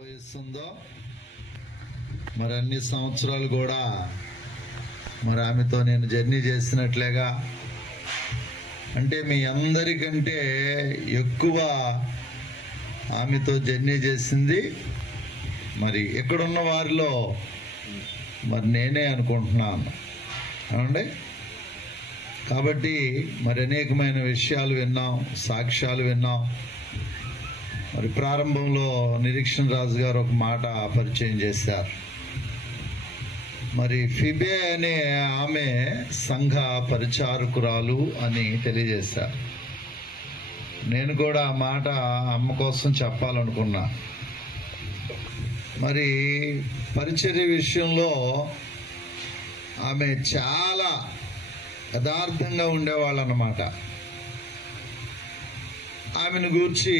వయస్సుందో మరి అన్ని సంవత్సరాలు కూడా మరి ఆమెతో నేను జర్నీ చేసినట్లేగా, అంటే మీ అందరికంటే ఎక్కువ ఆమెతో జర్నీ చేసింది మరి ఎక్కడున్న వారిలో మరి నేనే అనుకుంటున్నాను ఏమండి. కాబట్టి మరి అనేకమైన విషయాలు విన్నాం, సాక్ష్యాలు విన్నాం. మరి ప్రారంభంలో నిరీక్షణ రాజు గారు ఒక మాట పరిచయం చేశారు. మరి ఫిబే అనే ఆమె సంఘ పరిచారకురాలు అని తెలియజేశారు. నేను కూడా ఆ మాట అమ్మ కోసం చెప్పాలనుకున్నా. మరి పరిచర్య విషయంలో ఆమె చాలా యథార్థంగా ఉండేవాళ్ళు అన్నమాట. ఆమెను గూర్చి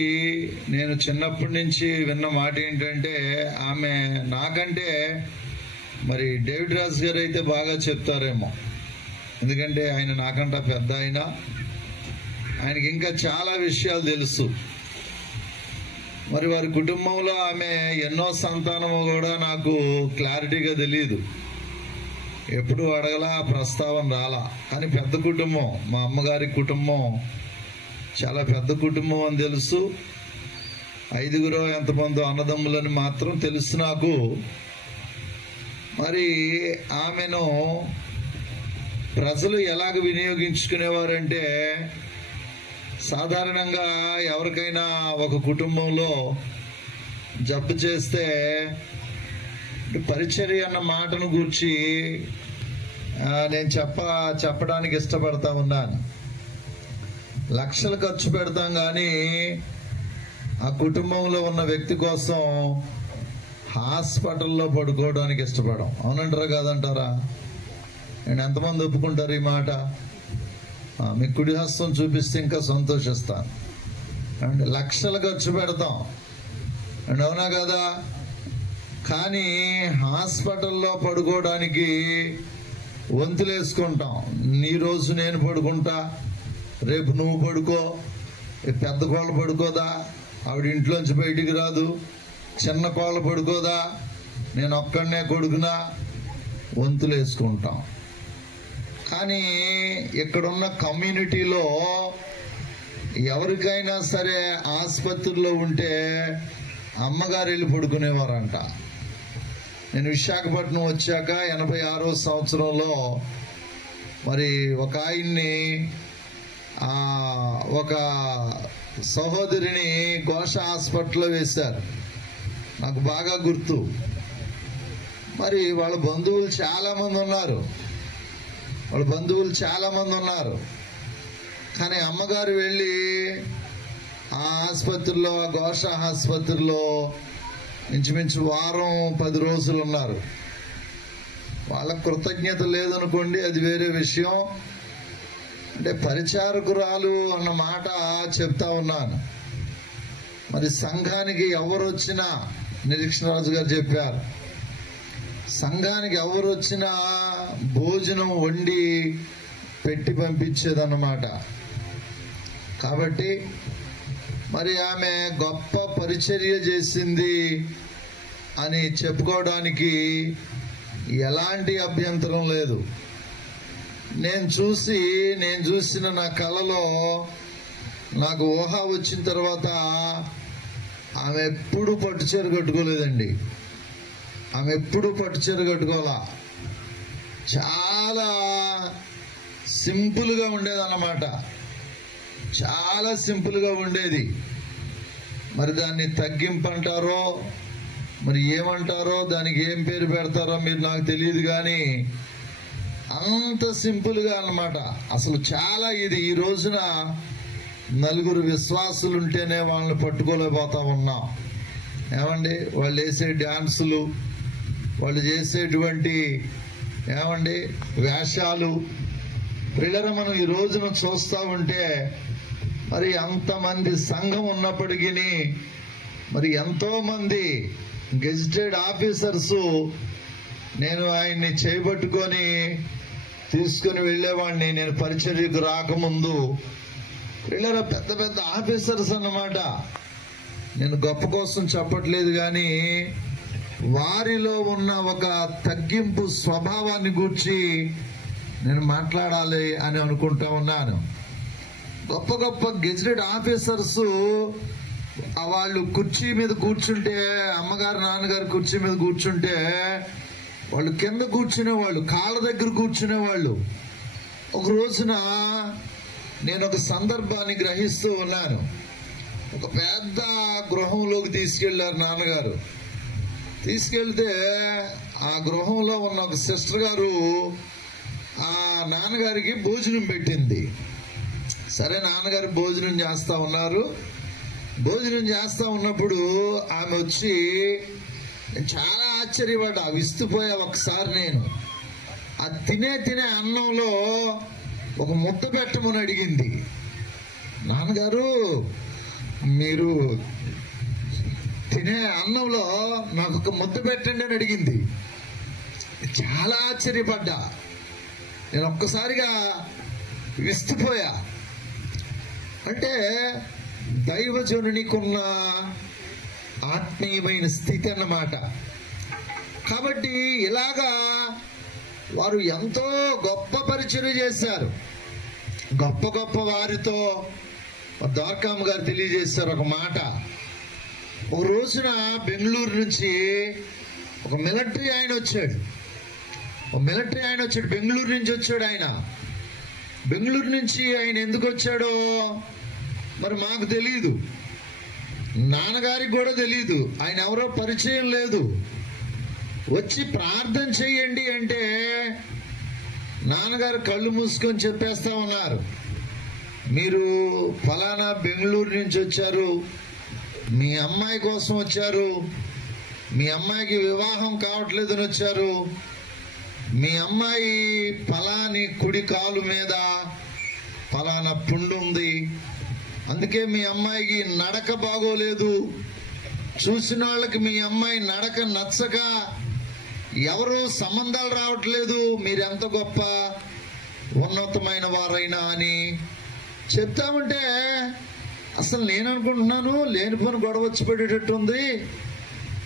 నేను చిన్నప్పటి నుంచి విన్న మాట ఏంటంటే, ఆమె నాకంటే మరి డేవిడ్ రాజు గారు అయితే బాగా చెప్తారేమో, ఎందుకంటే ఆయన నాకంటే పెద్ద ఆయనకి ఇంకా చాలా విషయాలు తెలుసు. మరి వారి కుటుంబంలో ఆమె ఎన్నో సంతానము కూడా నాకు క్లారిటీగా తెలియదు, ఎప్పుడు అడగలా, ప్రస్తావన రాలా. కానీ పెద్ద కుటుంబం, మా అమ్మగారి కుటుంబం చాలా పెద్ద కుటుంబం అని తెలుసు. 5గురో ఎంతమందో అన్నదమ్ములని మాత్రం తెలుసు నాకు. మరి ఆమెను ప్రజలు ఎలాగ వినియోగించుకునేవారంటే, సాధారణంగా ఎవరికైనా ఒక కుటుంబంలో జబ్బు చేస్తే పరిచర్య అన్న మాటను గూర్చి నేను చెప్పడానికి ఇష్టపడతా ఉన్నాను. లక్షలు ఖర్చు పెడతాం కానీ ఆ కుటుంబంలో ఉన్న వ్యక్తి కోసం హాస్పిటల్లో పడుకోవడానికి ఇష్టపడం. అవునంటారా కాదంటారా? నేను ఎంతమంది ఒప్పుకుంటారు ఈ మాట? మీ కుడి హస్తం చూపిస్తే ఇంకా సంతోషిస్తాను. అండ్ లక్షలు ఖర్చు పెడతాం అండ్ అవునా కదా? కానీ హాస్పిటల్లో పడుకోవడానికి వంతులేసుకుంటాం. ఈ రోజు నేను పడుకుంటా, రేపు నువ్వు పడుకో, పెద్ద కోళ్ళ పడుకోదా, ఆవిడ ఇంట్లోంచి బయటికి రాదు, చిన్న కోళ్ళ పడుకోదా, నేను ఒక్కడనే కొడుకునా, వంతులు వేసుకుంటాం. కానీ ఇక్కడున్న కమ్యూనిటీలో ఎవరికైనా సరే ఆసుపత్రిలో ఉంటే అమ్మగారు వెళ్ళి పడుకునేవారంట. నేను విశాఖపట్నం వచ్చాక 86వ సంవత్సరంలో మరి ఒక ఆయన్ని, ఒక సహోదరిని ఘోష హాస్పిటల్లో వేశారు. నాకు బాగా గుర్తు. మరి వాళ్ళ బంధువులు చాలా మంది ఉన్నారు. కానీ అమ్మగారు వెళ్ళి ఆ ఆసుపత్రిలో, ఆ ఘోష ఆసుపత్రిలో ఇంచుమించు వారం 10 రోజులు ఉన్నారు. వాళ్ళకు కృతజ్ఞత లేదనుకోండి, అది వేరే విషయం. అంటే పరిచారకురాలు అన్న మాట చెప్తా ఉన్నాను. మరి సంఘానికి ఎవరు వచ్చినా, నిరీక్షణ రాజు గారు చెప్పారు, సంఘానికి ఎవరు వచ్చినా భోజనం వండి పెట్టి పంపించేదన్నమాట. కాబట్టి మరి ఆమె గొప్ప పరిచర్య చేసింది అని చెప్పుకోవడానికి ఎలాంటి అభ్యంతరం లేదు. నేను చూసిన నా కళలో నాకు ఊహ వచ్చిన తర్వాత ఆమె ఎప్పుడు పట్టుచీర కట్టుకోలేదండి. ఆమె ఎప్పుడు పట్టుచీర కట్టుకోవాలా, చాలా సింపుల్గా ఉండేదన్నమాట. చాలా సింపుల్గా ఉండేది. మరి దాన్ని తగ్గింపు అంటారో మరి ఏమంటారో, దానికి ఏం పేరు పెడతారో మీరు నాకు తెలియదు, కానీ అంత సింపుల్గా అన్నమాట. అసలు చాలా ఇది. ఈ రోజున నలుగురు విశ్వాసులు ఉంటేనే వాళ్ళని పట్టుకోలేకపోతా ఉన్నాం. ఏమండి, వాళ్ళు వేసే డ్యాన్సులు, వాళ్ళు చేసేటువంటి వేషాలు, పిల్లలు మనం ఈ రోజున చూస్తూ ఉంటే మరి అంతమంది సంఘం ఉన్నప్పటికీ మరి ఎంతో మంది గెజిటెడ్ ఆఫీసర్స్ నేను ఆయన్ని చేయబట్టుకొని తీసుకుని వెళ్ళేవాడిని. నేను పరిచర్యకు రాకముందు పిల్లల పెద్ద పెద్ద ఆఫీసర్స్ అన్నమాట. నేను గొప్ప కోసం చెప్పట్లేదు, కానీ వారిలో ఉన్న ఒక తగ్గింపు స్వభావాన్ని గూర్చి నేను మాట్లాడాలి అని అనుకుంటా ఉన్నాను. గొప్ప గొప్ప గెజిటెడ్ ఆఫీసర్స్ వాళ్ళు కుర్చీ మీద కూర్చుంటే, అమ్మగారు నాన్నగారు కుర్చీ మీద కూర్చుంటే వాళ్ళు కింద కూర్చునేవాళ్ళు, కాళ్ళ దగ్గర కూర్చునేవాళ్ళు. ఒక రోజున నేను ఒక సందర్భాన్ని గ్రహిస్తూ ఉన్నాను. ఒక పెద్ద గృహంలోకి తీసుకెళ్లారు నాన్నగారు. తీసుకెళ్తే ఆ గృహంలో ఉన్న ఒక సిస్టర్ గారు ఆ నాన్నగారికి భోజనం పెట్టింది. సరే, నాన్నగారు భోజనం చేస్తా ఉన్నారు. భోజనం చేస్తా ఉన్నప్పుడు ఆమె వచ్చి, చాలా ఆశ్చర్యపడ్డా, విస్తుపోయా ఒకసారి. నేను అది తినే అన్నంలో ఒక ముద్ద పెట్టమని అడిగింది. నాన్నగారు, మీరు తినే అన్నంలో నాకు ఒక ముద్ద పెట్టండి అని అడిగింది. చాలా ఆశ్చర్యపడ్డా. నేను ఒక్కసారిగా విస్తుపోయా. అంటే దైవజనునికున్న ఆత్మీయమైన స్థితి అన్నమాట. కాబట్టి ఇలాగా వారు ఎంతో గొప్ప పరిచయం చేశారు. గొప్ప గొప్ప వారితో ద్వారకామ్మ గారు తెలియజేశారు ఒక మాట. ఒక రోజున బెంగళూరు నుంచి ఒక మిలిటరీ ఆయన వచ్చాడు. బెంగళూరు నుంచి వచ్చాడు ఆయన. బెంగళూరు నుంచి ఆయన ఎందుకు వచ్చాడో మరి మాకు తెలియదు, నాన్నగారికి కూడా తెలియదు. ఆయన ఎవరో పరిచయం లేదు. వచ్చి ప్రార్థన చెయ్యండి అంటే నాన్నగారు కళ్ళు మూసుకొని చెప్పేస్తా ఉన్నారు, మీరు ఫలానా బెంగళూరు నుంచి వచ్చారు, మీ అమ్మాయి కోసం వచ్చారు, మీ అమ్మాయికి వివాహం కావట్లేదని వచ్చారు, మీ అమ్మాయి ఫలాని కుడి కాలు మీద ఫలానా పుండు ఉంది, అందుకే మీ అమ్మాయికి నడక బాగోలేదు, చూసిన వాళ్ళకి మీ అమ్మాయి నడక నచ్చక ఎవరు సంబంధాలు రావట్లేదు, మీరెంత గొప్ప ఉన్నతమైన వారైనా అని చెప్తామంటే అసలు నేను అనుకుంటున్నాను లేనిపోని గొడవ వచ్చి పడేటట్టుంది,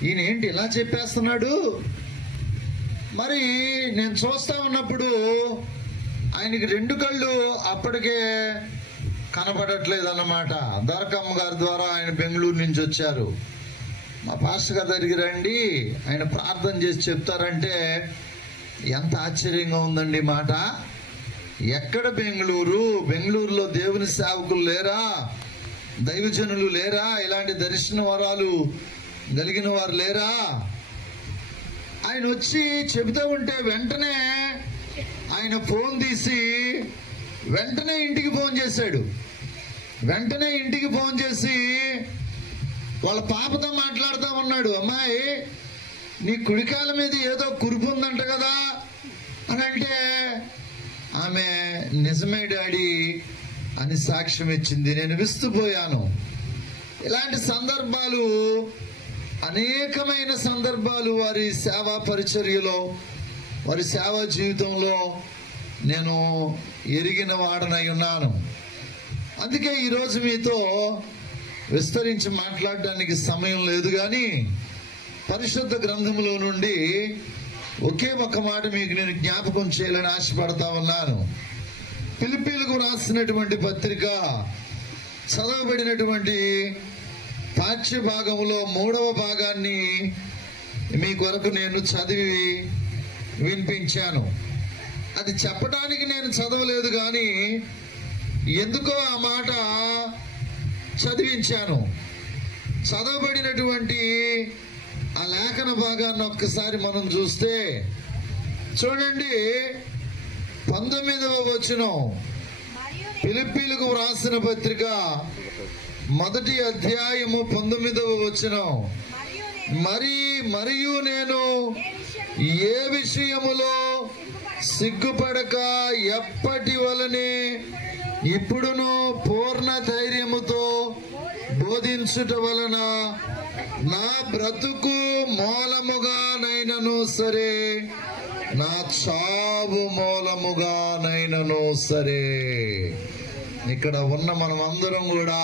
ఈయన ఏంటి ఇలా చెప్పేస్తున్నాడు. మరి నేను చూస్తా ఉన్నప్పుడు ఆయనకి 2 కళ్ళు అప్పటికే కనపడట్లేదు అన్నమాట. ద్వారకామ్మ గారి ద్వారా ఆయన బెంగళూరు నుంచి వచ్చారు. మా పాస్టర్ గారి దగ్గరికి రండి, ఆయన ప్రార్థన చేసి చెప్తారంటే ఎంత ఆశ్చర్యంగా ఉందండి మాట. ఎక్కడ బెంగళూరులో దేవుని సేవకులు లేరా, దైవజనులు లేరా, ఇలాంటి దర్శన వరాలు కలిగిన వారు లేరా? ఆయన వచ్చి చెబుతూ ఉంటే వెంటనే ఆయన ఫోన్ తీసి వెంటనే ఇంటికి ఫోన్ చేశాడు. వెంటనే ఇంటికి ఫోన్ చేసి వాళ్ళ పాపతో మాట్లాడుతూ ఉన్నాడు, అమ్మాయి నీ కుడికాల మీద ఏదో కురుపు ఉందంట కదా అని అంటే ఆమె నిజమే డాడీ అని సాక్ష్యం ఇచ్చింది. నేను విస్తుపోయాను. ఇలాంటి సందర్భాలు, అనేకమైన సందర్భాలు వారి సేవా పరిచర్యలో, వారి సేవా జీవితంలో నేను ఎరిగిన వాడనై ఉన్నాను. అందుకే ఈరోజు మీతో విస్తరించి మాట్లాడడానికి సమయం లేదు, కానీ పరిశుద్ధ గ్రంథంలో నుండి ఒకే ఒక మాట మీకు నేను జ్ఞాపకం చేయాలని ఆశపడతా ఉన్నాను. ఫిలిప్పీలకు రాసినటువంటి పత్రిక చదవబడినటువంటి పాఠ్య భాగంలో 3వ భాగాన్ని మీ కొరకు నేను చదివి వినిపించాను. అది చెప్పడానికి నేను చదవలేదు, కానీ ఎందుకో ఆ మాట చదివించాను. చదవబడినటువంటి ఆ లేఖన భాగాన్ని ఒక్కసారి మనం చూస్తే చూడండి, 19వ వచనం, ఫిలిప్పీలకు వ్రాసిన పత్రిక 1వ అధ్యాయము 19వ వచనం, మరియు నేను ఏ విషయములో సిగ్గుపడక ఎప్పటి వలనే ఇప్పుడును పూర్ణ ధైర్యముతో బోధించుట వలన నా బ్రతుకు మూలముగానైనను సరే, నా చావు మూలముగానైనను సరే. ఇక్కడ ఉన్న మనం అందరం కూడా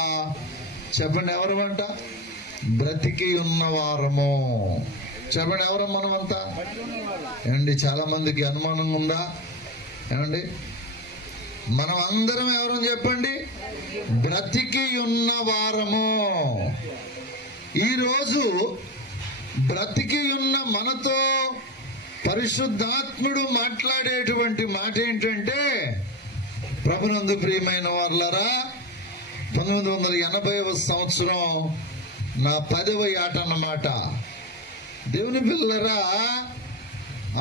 చెప్పండి, ఎవరు అంట? బ్రతికి ఉన్న వారము. చెప్పండి, ఎవరు మనమంతా? ఏమండి, చాలా మందికి అనుమానం ఉందా? ఏమండి, మనం అందరం ఎవరని చెప్పండి? బ్రతికి ఉన్న వారము. ఈరోజు బ్రతికి ఉన్న మనతో పరిశుద్ధాత్ముడు మాట్లాడేటువంటి మాట ఏంటంటే, ప్రభునందు ప్రియమైన వారలారా, 1980వ సంవత్సరం నా 10వ ఏట అన్నమాట. దేవుని పిల్లరా,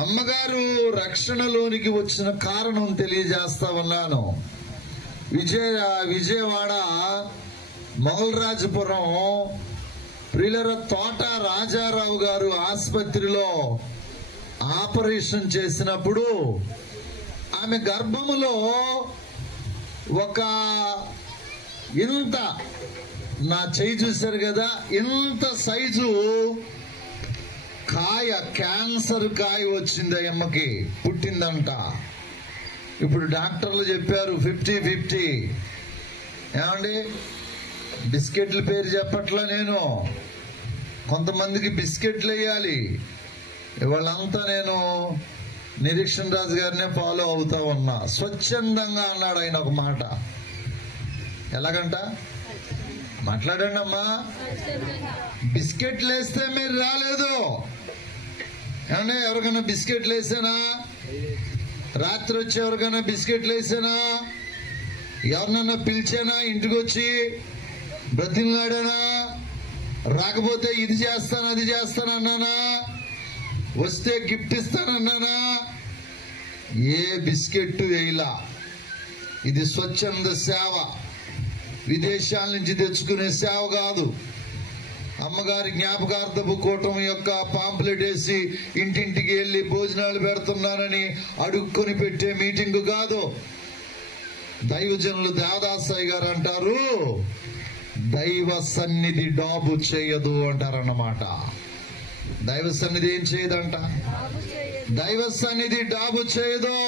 అమ్మగారు రక్షణలోనికి వచ్చిన కారణం తెలియజేస్తా ఉన్నాను. విజయవాడ మొగల్రాజపురం ప్రియులర తోట రాజారావు గారు ఆసుపత్రిలో ఆపరేషన్ చేసినప్పుడు ఆమె గర్భములో ఒక ఇంత, నా చేయి చూశారు కదా, ఇంత సైజు కాయ, క్యాన్సర్ కాయ వచ్చింది అమ్మకి, పుట్టిందంట. ఇప్పుడు డాక్టర్లు చెప్పారు 50-50. ఏమండి, బిస్కెట్ల పేరు చెప్పట్లా నేను, కొంతమందికి బిస్కెట్లు వేయాలి. ఇవాళంతా నేను నిరీక్షణ రాజు గారినే ఫాలో అవుతా ఉన్నా. స్వచ్ఛందంగా అన్నాడు ఆయన ఒక మాట. ఎలాగంట? మాట్లాడండి అమ్మా. బిస్కెట్లు వేస్తే మీరు రాలేదు. ఏమన్నా ఎవరికైనా బిస్కెట్లు వేసానా? రాత్రి వచ్చి ఎవరికైనా బిస్కెట్లు వేసానా? ఎవరినన్నా పిలిచానా? ఇంటికి వచ్చి బ్రతిమలాడానా? రాకపోతే ఇది చేస్తాను అది చేస్తానన్నానా? వస్తే గిఫ్ట్ ఇస్తానన్నానా? ఏ బిస్కెట్ వేయలా. ఇది స్వచ్ఛంద సేవ, విదేశాల నుంచి తెచ్చుకునే సేవ కాదు. అమ్మగారి జ్ఞాపకార్థపు కూటమి యొక్క పాంప్లెట్ వేసి ఇంటింటికి వెళ్ళి భోజనాలు పెడుతున్నానని అడుక్కొని పెట్టే మీటింగ్ కాదు. దైవజనులు దేవదాసయ్య గారు అంటారు, దైవ సన్నిధి డాబు చేయదు అంటారన్నమాట. దైవ సన్నిధి ఏం చేయదంట? దైవ సన్నిధి డాబు చేయదు.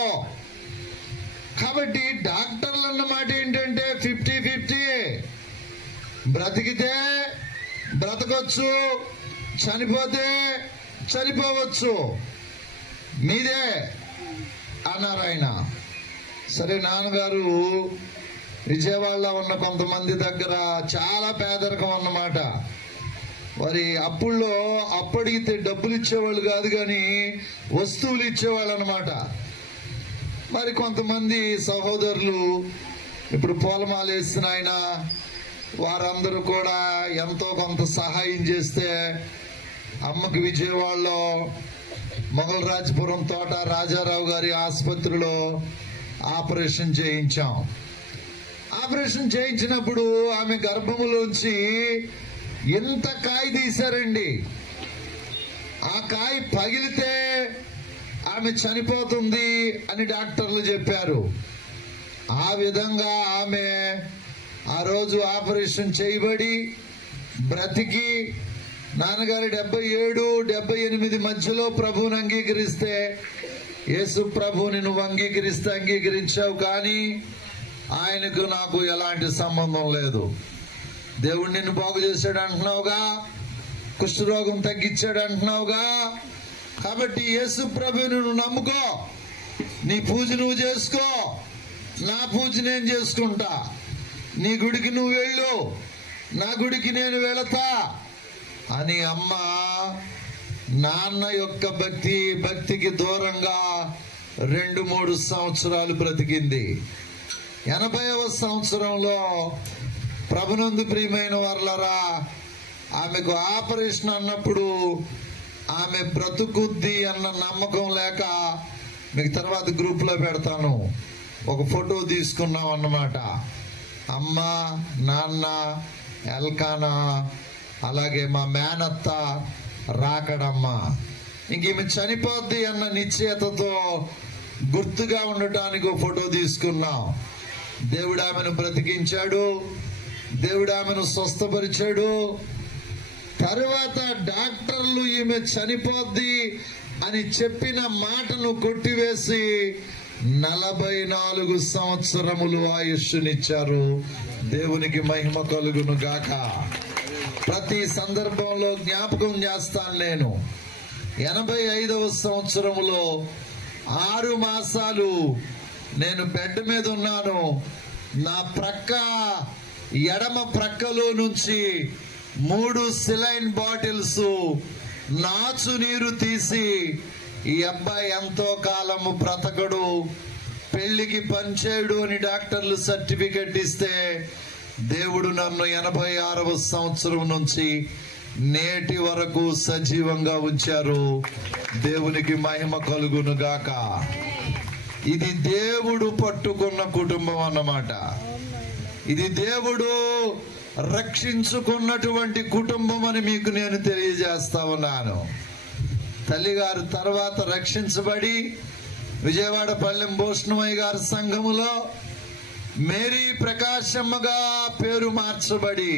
కాబట్టి డాక్టర్లు అన్నమాట ఏంటంటే 50-50. బ్రతికితే బ్రతకొచ్చు, చనిపోతే చనిపోవచ్చు, మీదే అన్నారు ఆయన. సరే, నాన్నగారు విజయవాడలో ఉన్న కొంతమంది దగ్గర చాలా పేదరికం అన్నమాట. మరి అప్పుల్లో అప్పడిగితే డబ్బులు ఇచ్చేవాళ్ళు కాదు, కానీ వస్తువులు ఇచ్చేవాళ్ళు అన్నమాట. మరి కొంతమంది సహోదరులు ఇప్పుడు పూలమాల వేసిన ఆయన, వారందరూ కూడా ఎంతో కొంత సహాయం చేస్తే అమ్మకి విజయవాడలో మొగల్రాజపురం తోట రాజారావు గారి ఆసుపత్రిలో ఆపరేషన్ చేయించాం. ఆపరేషన్ చేయించినప్పుడు ఆమె గర్భములోంచి ఎంత కాయ తీశారండి. ఆ కాయ పగిలితే ఆమె చనిపోతుంది అని డాక్టర్లు చెప్పారు. ఆ విధంగా ఆమె ఆ రోజు ఆపరేషన్ చేయబడి బ్రతికి, నాన్నగారు 77-78 మధ్యలో ప్రభువుని అంగీకరిస్తే, యేసు ప్రభువుని నువ్వు అంగీకరించావు, కానీ ఆయనకు నాకు ఎలాంటి సంబంధం లేదు. దేవుడు నిన్ను బాగు చేశాడు అంటున్నావుగా, కుష్ఠరోగం తగ్గించాడు అంటున్నావుగా, కాబట్టి యేసు ప్రభువుని నువ్వు నమ్ముకో, నీ పూజ నువ్వు చేసుకో, నా పూజ నేను చేసుకుంటా, నీ గుడికి నువ్వు వెళ్ళు, నా గుడికి నేను వెళతా అని అమ్మ నాన్న యొక్క భక్తికి దూరంగా 2-3 సంవత్సరాలు బ్రతికింది. 80వ సంవత్సరంలో ప్రభునందు ప్రియమైన వారలారా, ఆమెకు ఆపరేషన్ అన్నప్పుడు ఆమె బ్రతుకుద్ది అన్న నమ్మకం లేక, మీకు తర్వాత గ్రూప్లో పెడతాను, ఒక ఫోటో తీసుకున్నాం అన్నమాట. అమ్మ, నాన్న, ఎల్కానా, అలాగే మా మేనత్త, రాకడమ్మ. ఇంక ఈమె చనిపోద్ది అన్న నిశ్చయతతో గుర్తుగా ఉండటానికి ఒక ఫోటో తీసుకున్నాం. దేవుడు ఆమెను బ్రతికించాడు, దేవుడు ఆమెను స్వస్థపరిచాడు. తరువాత డాక్టర్లు ఈమె చనిపోద్ది అని చెప్పిన మాటను కొట్టివేసి 44 సంవత్సరములు ఆయుష్నిచ్చారు. దేవునికి మహిమ కలుగును గాక. ప్రతి సందర్భంలో జ్ఞాపకం చేస్తాను. నేను 85వ సంవత్సరంలో 6 మాసాలు నేను బెడ్ మీద ఉన్నాను. నా ప్రక్క ఎడమ ప్రక్కలో నుంచి 3 సెలైన్ బాటిల్స్ నాచు నీరు తీసి, ఈ అబ్బాయి ఎంతో కాలము బ్రతకడు, పెళ్లికి పనిచేయడు అని డాక్టర్లు సర్టిఫికెట్ ఇస్తే దేవుడు నన్ను 86వ సంవత్సరం నుంచి నేటి వరకు సజీవంగా ఉంచారు. దేవునికి మహిమ కలుగును గాక. ఇది దేవుడు పట్టుకున్న కుటుంబం అన్నమాట. ఇది దేవుడు రక్షించుకున్నటువంటి కుటుంబం అని మీకు నేను తెలియజేస్తా ఉన్నాను. తల్లిగారు తర్వాత రక్షించబడి విజయవాడ పల్లెం భూషణమయ్య గారి సంఘములో మేరీ ప్రకాశమ్మగా పేరు మార్చబడి,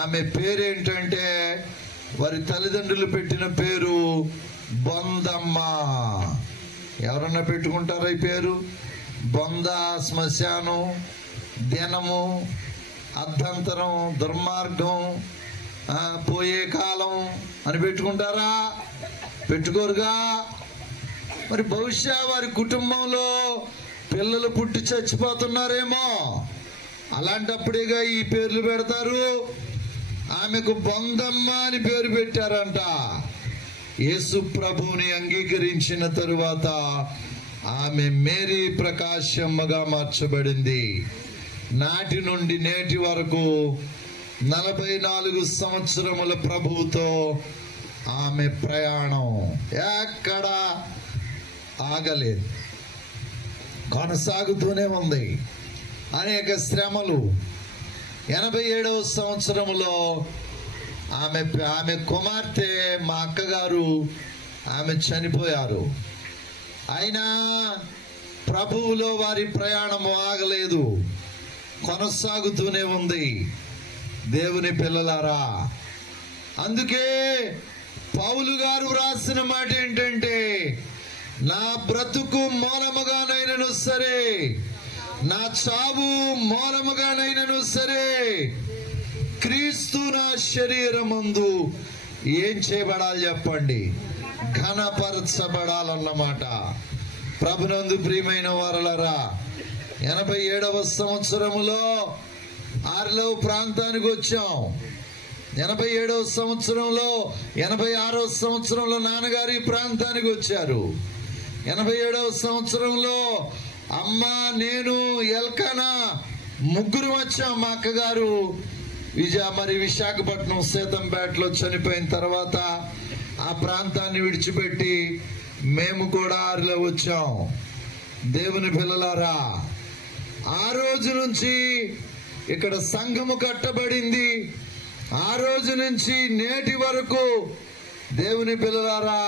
ఆమె పేరేంటంటే వారి తల్లిదండ్రులు పెట్టిన పేరు బొందమ్మ. ఎవరన్నా పెట్టుకుంటారా ఈ పేరు? బొంద, శ్మశానం, దినము, అర్ధంతరం, దుర్మార్గం, పోయే కాలం అని పెట్టుకుంటారా? పెట్టుకోరుగా. మరి బహుశా వారి కుటుంబంలో పిల్లలు పుట్టి చచ్చిపోతున్నారేమో, అలాంటప్పుడేగా ఈ పేర్లు పెడతారు. ఆమెకు బొందమ్మ అని పేరు పెట్టారంట. యేసు ప్రభువుని అంగీకరించిన తరువాత ఆమె మేరీ ప్రకాశమ్మగా మార్చబడింది. నాటి నుండి నేటి వరకు 44 సంవత్సరముల ప్రభువుతో ఆమె ప్రయాణం ఎక్కడ ఆగలేదు, కొనసాగుతూనే ఉంది. అనేక శ్రమలు. 87వ సంవత్సరంలో ఆమె కుమార్తె, మా అక్కగారు, ఆమె చనిపోయారు. అయినా ప్రభువులో వారి ప్రయాణము ఆగలేదు, కొనసాగుతూనే ఉంది. దేవుని పిల్లలారా, అందుకే పౌలు గారు రాసిన మాట ఏంటంటే, నా బ్రతుకు మూలముగానైనను సరే, నా చావు మూలముగానైనను సరే, క్రీస్తు నా శరీరమందు ఏం చేయబడాలి చెప్పండి? ఘనపరచబడాలన్నమాట. ప్రభునందు ప్రియమైన వారలారా, 87వ సంవత్సరములో ఆర్లవ్ ప్రాంతానికి వచ్చాం. 87వ సంవత్సరంలో 86వ సంవత్సరంలో నాన్నగారి ప్రాంతానికి వచ్చారు. 87వ సంవత్సరంలో అమ్మ, నేను, ఎల్కానా ముగ్గురు వచ్చాం. మా అక్కగారు విశాఖపట్నం సీతంపేటలో చనిపోయిన తర్వాత ఆ ప్రాంతాన్ని విడిచిపెట్టి మేము కూడా ఆరులో వచ్చాం. దేవుని పిల్లలారా, ఆ రోజు నుంచి ఇక్కడ సంఘము కట్టబడింది. ఆ రోజు నుంచి నేటి వరకు దేవుని పిల్లలారా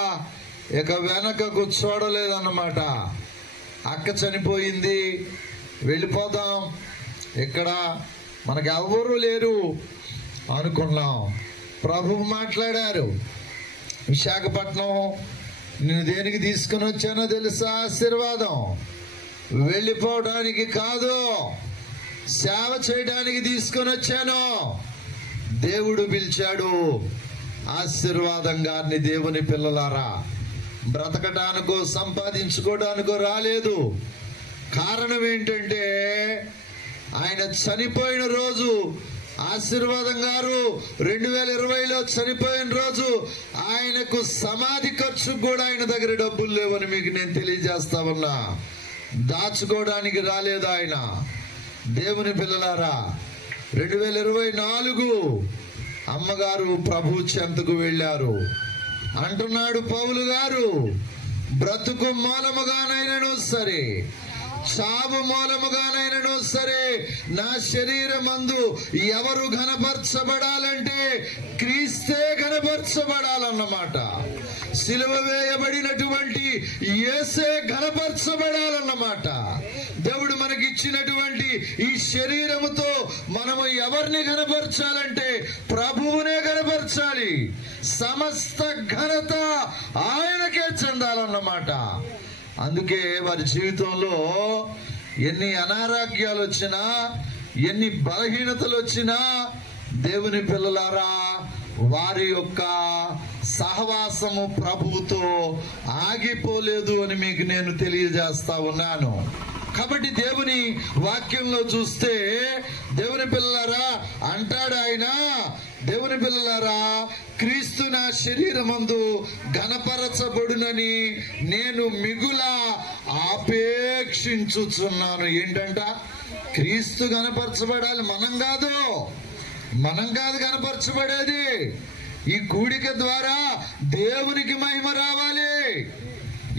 ఇక వెనకకు చూడలేదన్నమాట. అక్క చనిపోయింది, వెళ్ళిపోదాం, ఇక్కడ మనకు ఎవరు లేరు అనుకున్నాం. ప్రభువు మాట్లాడారు, విశాఖపట్నం నేను దేనికి తీసుకుని వచ్చానో తెలుసా? ఆశీర్వాదం. వెళ్ళిపోవడానికి కాదు, సేవ చేయడానికి తీసుకొని వచ్చాను. దేవుడు పిలిచాడు ఆశీర్వాదం గారిని. దేవుని పిల్లలారా, బ్రతకడానికో సంపాదించుకోవడానికో రాలేదు. కారణం ఏంటంటే, ఆయన చనిపోయిన రోజు, ఆశీర్వాదం గారు 2020లో చనిపోయిన రోజు, ఆయనకు సమాధి ఖర్చు కూడా ఆయన దగ్గర డబ్బులు లేవని మీకు నేను తెలియజేస్తా ఉన్నా. దాచుకోవడానికి రాలేదు ఆయన. దేవుని పిల్లలారా, 2024 అమ్మగారు ప్రభు చెంతకు వెళ్ళారు. అంటున్నాడు పౌలు గారు, బ్రతుకు మూలముగానైనను సరే, చావు మూలముగానైనను సరే, నా శరీరమందు ఎవరు ఘనపరచబడాలంటే క్రీస్తే ఘనపరచబడాలన్నమాట. సిలువ వేయబడినటువంటి యేసే ఘనపరచబడాలన్నమాట. దేవుడు మనకి ఇచ్చినటువంటి ఈ శరీరముతో మనము ఎవరిని ఘనపరచాలంటే ప్రభువునే ఘనపరచాలి. సమస్త ఘనత ఆయనకే చెందాలన్నమాట. అందుకే వారి జీవితంలో ఎన్ని అనారోగ్యాలు వచ్చినా, ఎన్ని బలహీనతలు వచ్చినా దేవుని పిల్లలారా, వారి యొక్క సహవాసము ప్రభువుతో ఆగిపోలేదు అని మీకు నేను తెలియజేస్తా ఉన్నాను. కాబట్టి దేవుని వాక్యంలో చూస్తే దేవుని పిల్లలారా అంటాడు ఆయన, దేవుని పిల్లలారా, క్రీస్తు నా శరీరమందు ఘనపరచబడునని నేను మిగుల ఆపేక్షించుచున్నాను. ఏంటంట? క్రీస్తు ఘనపరచబడాలి, మనం కాదు ఘనపరచబడేది. ఈ కూడిక ద్వారా దేవునికి మహిమ రావాలి,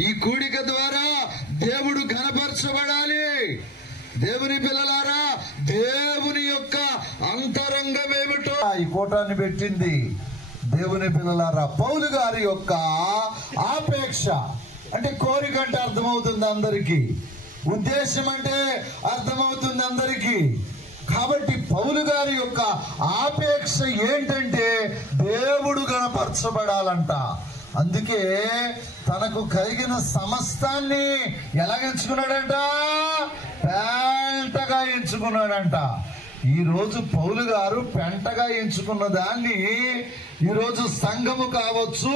ఈ కూడిక ద్వారా దేవుడు ఘనపరచబడాలి. దేవుని పిల్లలారా, దేవుని యొక్క అంతరంగం ఏమిటో ఈ కోటాన్ని పెట్టింది. దేవుని పిల్లలారా, పౌలు గారి యొక్క ఆపేక్ష అంటే కోరిక అంటే అర్థమవుతుంది అందరికీ, ఉద్దేశం అంటే అర్థమవుతుంది అందరికీ. కాబట్టి పౌలు గారి యొక్క ఆపేక్ష ఏంటంటే దేవుడు గణపరచబడాలంట. అందుకే తనకు కలిగిన సమస్తాన్ని ఎలా ఎంచుకున్నాడంట? పెంటగా ఎంచుకున్నాడంట. ఈరోజు పౌలు గారు పెంటగా ఎంచుకున్న దాన్ని ఈరోజు సంఘము కావచ్చు,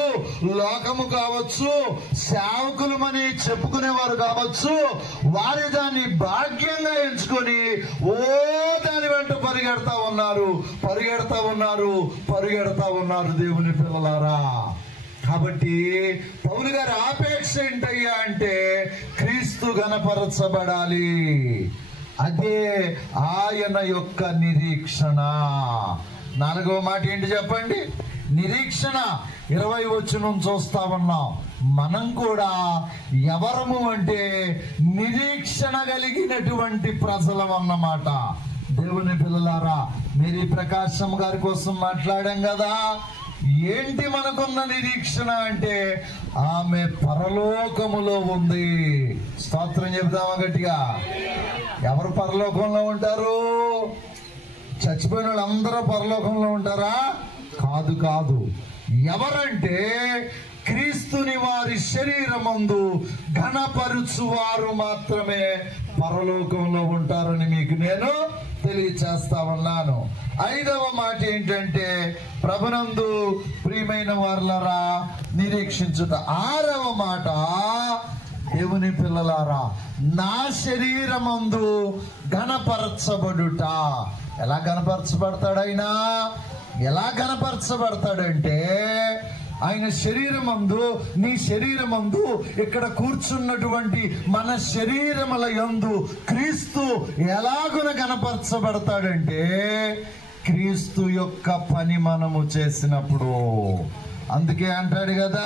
లోకము కావచ్చు, సేవకులమని చెప్పుకునేవారు కావచ్చు, వారి దాన్ని భాగ్యంగా ఎంచుకొని దాని వెంట పరిగెడతా ఉన్నారు దేవుని పిల్లలారా. కాబట్టి పౌలు గారి ఆపేక్ష ఏంటయ్యా అంటే క్రీస్తు ఘనపరచబడాలి. అదే ఆయన యొక్క నిరీక్షణ. 4వ మాట ఏంటి చెప్పండి? నిరీక్షణ. 20 వచనం చూస్తా ఉన్నాం. మనం కూడా ఎవరము అంటే నిరీక్షణ కలిగినటువంటి ప్రజలం అన్నమాట. దేవుని పిల్లలారా, మేరీ ప్రకాశం గారి కోసం మాట్లాడాం కదా. ఏంటి మనకున్న నిరీక్షణ అంటే ఆమె పరలోకములో ఉంది. స్తోత్రం చెబుదామా గట్టిగా? ఎవరు పరలోకంలో ఉంటారు? చచ్చిపోయిన వాళ్ళందరూ పరలోకంలో ఉంటారా? కాదు. ఎవరంటే క్రీస్తుని వారి శరీరమందు ఘనపరుచువారు మాత్రమే పరలోకంలో ఉంటారని మీకు నేను తెలియచేస్తా ఉన్నాను. 5వ మాట ఏంటంటే ప్రభునందు ప్రియమైన వారలారా నిరీక్షించుట. 6వ మాట, దేవుని పిల్లలారా, నా శరీరమందు ఘనపరచబడుట. ఎలా ఘనపరచబడతాడైనా? ఎలా ఘనపరచబడతాడంటే ఆయన శరీరమందు, నీ శరీరమందు, ఇక్కడ కూర్చున్నటువంటి మన శరీరముల యందు క్రీస్తు ఎలాగున ఘనపరచబడతాడంటే క్రీస్తు యొక్క పని మనము చేసినప్పుడు. అందుకే అంటాడు కదా,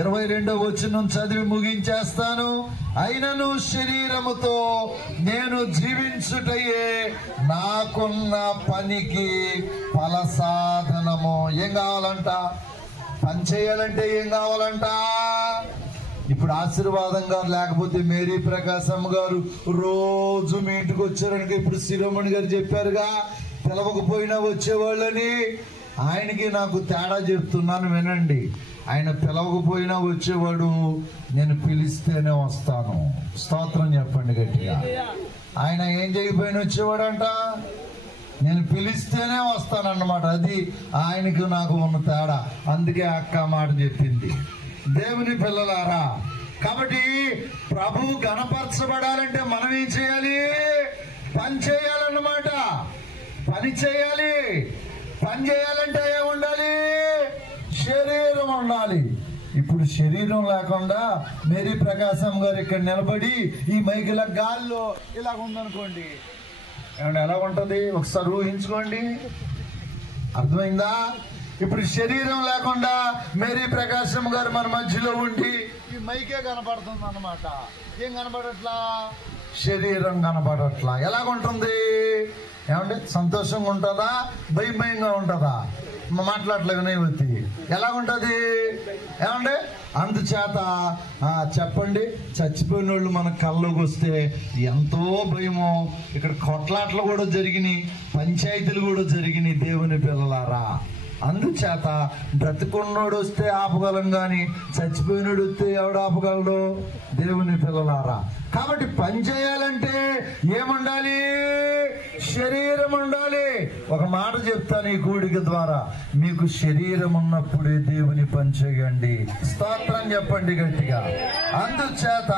22వ వచనం చదివి ముగించేస్తాను. అయినను శరీరముతో నేను జీవించుటయే నాకున్న పనికి ఫలసాధనము. ఏం కావాలంట? పని చేయాలంటే ఏం కావాలంట? ఇప్పుడు ఆశీర్వాదం గారు లేకపోతే మేరీ ప్రకాశం గారు రోజు మీ ఇంటికి వచ్చారనుకో. ఇప్పుడు శిరోమణి గారు చెప్పారుగా, పిలవకపోయినా వచ్చేవాళ్ళని. ఆయనకి నాకు తేడా చెప్తున్నాను వినండి. ఆయన పిలవకపోయినా వచ్చేవాడు, నేను పిలిస్తేనే వస్తాను. స్తోత్రం చెప్పండి గట్టిగా. ఆయన ఏం చేయకపోయినా వచ్చేవాడంట, నేను పిలిస్తేనే వస్తానన్నమాట. అది ఆయనకు నాకు ఉన్న తేడా. అందుకే అక్క మాట చెప్పింది. దేవుని పిల్లలారా, కాబట్టి ప్రభువు ఘనపరచబడాలంటే మనం ఏం చేయాలి? పని చేయాలన్నమాట. పని చేయాలి. పని చేయాలంటే ఏముండాలి? శరీరం ఉండాలి. ఇప్పుడు శరీరం లేకుండా మేరీ ప్రకాశం గారు ఇక్కడ నిలబడి ఈ మైకిల గాల్లో ఇలాగ ఉందనుకోండి, ఏమన్నా ఎలా ఉంటుంది? ఒకసారి ఊహించుకోండి. అర్థమైందా? ఇప్పుడు శరీరం లేకుండా మేరీ ప్రకాశం గారు మన మధ్యలో ఉండి ఈ మైకే కనపడుతుంది అన్నమాట. ఏం కనపడట్లా? శరీరం కనపడట్లా. ఎలాగుంటుంది? ఏమంటే సంతోషంగా ఉంటుందా? భయంగా ఉంటుందా? మాట్లాడలే వినయవతి. ఎలాగుంటది? ఏమంటే అందుచేత చెప్పండి, చచ్చిపోయిన వాళ్ళు మన కళ్ళలోకి వస్తే ఎంతో భయమో. ఇక్కడ కొట్లాట్లు కూడా జరిగినాయి, పంచాయతీలు కూడా జరిగినాయి. దేవుని పిల్లలారా, అందుచేత బ్రతికున్నోడు వస్తే ఆపగలం గాని చచ్చిపోయినోడు వస్తే ఎవడు ఆపగలడు? దేవుని పిల్లలారా, కాబట్టి పని చేయాలంటే ఏముండాలి? శరీరం ఉండాలి. ఒక మాట చెప్తాను ఈ కూడిక ద్వారా, మీకు శరీరం ఉన్నప్పుడే దేవుని పని చేయండి. స్తోత్రం చెప్పండి గట్టిగా. అందుచేత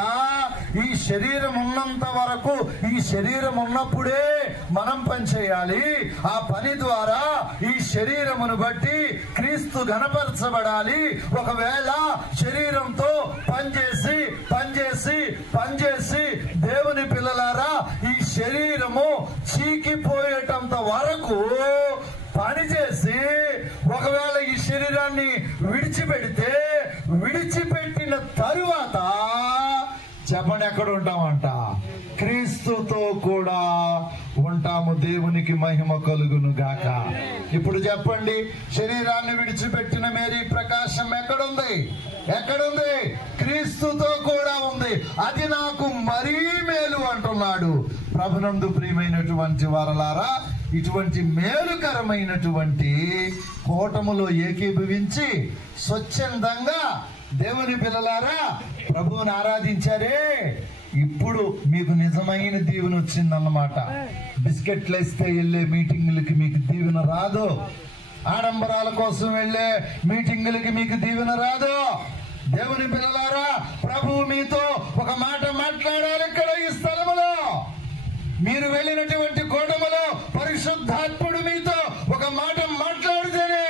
ఈ శరీరం ఉన్నంత వరకు, ఈ శరీరం ఉన్నప్పుడే మనం పని చేయాలి. ఆ పని ద్వారా ఈ శరీరమును బట్టి క్రీస్తు ఘనపరచబడాలి. ఒకవేళ శరీరంతో పనిచేసి పనిచేసి పనిచేసి దేవుని పిల్లలారా, ఈ శరీరము చీకిపోయేటంత వరకు పనిచేసి ఒకవేళ ఈ శరీరాన్ని విడిచిపెడితే, విడిచిపెట్టిన తరువాత చెప్పండి ఎక్కడ ఉంటామంట? క్రీస్తుతో కూడా ఉంటాము. దేవునికి మహిమ కలుగును గాక. ఇప్పుడు చెప్పండి, శరీరాన్ని విడిచిపెట్టిన మేరీ ప్రకాశం ఎక్కడుంది? ఎక్కడుంది? క్రీస్తుతో కూడా ఉంది. అది నాకు మరీ మేలు అంటున్నాడు. ప్రభునందు ప్రియమైనటువంటి వారలారా, ఇటువంటి మేలుకరమైనటువంటి కూటములో ఏకీభవించి స్వచ్ఛందంగా దేవుని పిల్లలారా ప్రభువుని ఆరాధించారే, ఇప్పుడు మీకు నిజమైన దీవెన వచ్చిందన్నమాట. బిస్కెట్లు ఇస్తే వెళ్ళే మీటింగులకి మీకు దీవెన రాదు. ఆడంబరాల కోసం వెళ్ళే మీటింగులకి మీకు దీవెన రాదు. దేవుని పిల్లలారా, ప్రభువు మీతో ఒక మాట మాట్లాడాలి. ఇక్కడ ఈ స్థలములో మీరు వెళ్ళినటువంటి కూటములో పరిశుద్ధాత్ముడు మీతో ఒక మాట మాట్లాడితేనే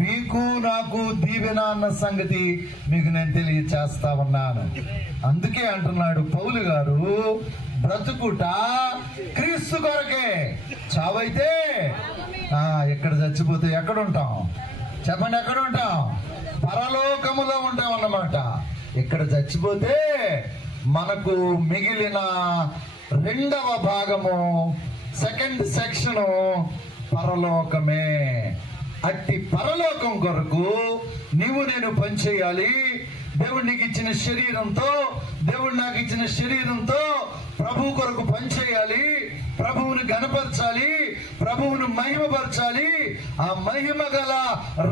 మీకు నాకు దీవెన అన్న సంగతి మీకు నేను తెలియచేస్తా ఉన్నాను. అందుకే అంటున్నాడు పౌలు గారు, బ్రతుకుట క్రీస్తు కొరకే, చావైతే ఎక్కడ చచ్చిపోతే ఎక్కడ ఉంటాం? చెప్పండి, ఎక్కడ ఉంటాం? పరలోకములో ఉంటాం అన్నమాట. ఇక్కడ చచ్చిపోతే మనకు మిగిలిన రెండవ భాగము, సెకండ్ సెక్షన్ పరలోకమే. అట్టి పరలోకం కొరకు నీవు నేను పనిచేయాలి. దేవుడు నీకు ఇచ్చిన శరీరంతో, దేవుడు నాకు ఇచ్చిన శరీరంతో ప్రభు కొరకు పనిచేయాలి. ప్రభువుని ఘనపరచాలి, ప్రభువును మహిమపరచాలి. ఆ మహిమ గల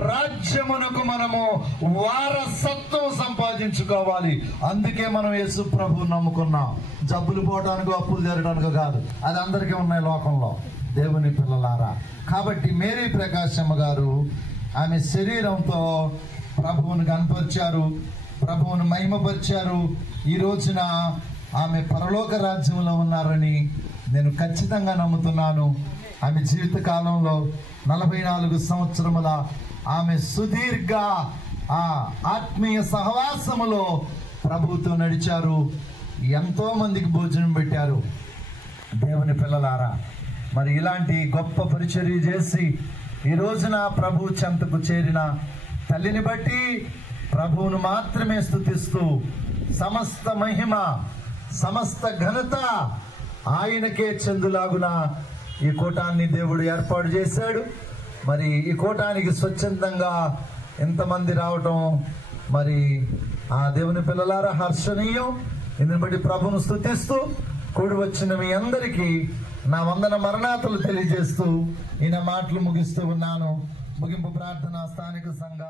రాజ్యమునకు మనము వారసత్వం సంపాదించుకోవాలి. అందుకే మనం యేసు ప్రభువు నమ్ముకున్నాం. జబ్బులు పోవడానికో అప్పులు తీరడానికో కాదు. అది అందరికీ ఉన్నాయి లోకంలో దేవుని పిల్లలారా. కాబట్టి మేరీ ప్రకాశమ్మ గారు ఆమె శరీరంతో ప్రభువును కనపరిచారు, ప్రభువును మహిమపరిచారు. ఈ రోజున ఆమె పరలోక రాజ్యంలో ఉన్నారని నేను ఖచ్చితంగా నమ్ముతున్నాను. ఆమె జీవిత కాలంలో 44 సంవత్సరముల ఆమె సుదీర్ఘ ఆత్మీయ సహవాసములో ప్రభువుతో నడిచారు. ఎంతో మందికి భోజనం పెట్టారు. దేవుని పిల్లలారా, మరి ఇలాంటి గొప్ప పరిచర్య చేసి ఈ రోజున ప్రభు చెంతకు చేరిన తల్లిని బట్టి ప్రభువును మాత్రమే స్తుతిస్తూ సమస్త మహిమ సమస్త ఘనత ఆయనకే చెందులాగున ఈ కూటాన్ని దేవుడు ఏర్పాటు చేశాడు. మరి ఈ కూటానికి స్వచ్ఛందంగా ఎంతమంది రావటం మరి ఆ దేవుని పిల్లలారా హర్షణీయం. ఇందుని బట్టి ప్రభువును స్తుతిస్తూ కూడి వచ్చిన మీ అందరికీ నా వందన మరణాతులు తెలియజేస్తూ ఈయన మాటలు ముగిస్తూ ఉన్నాను. ముగింపు ప్రార్థన స్థానిక సంఘ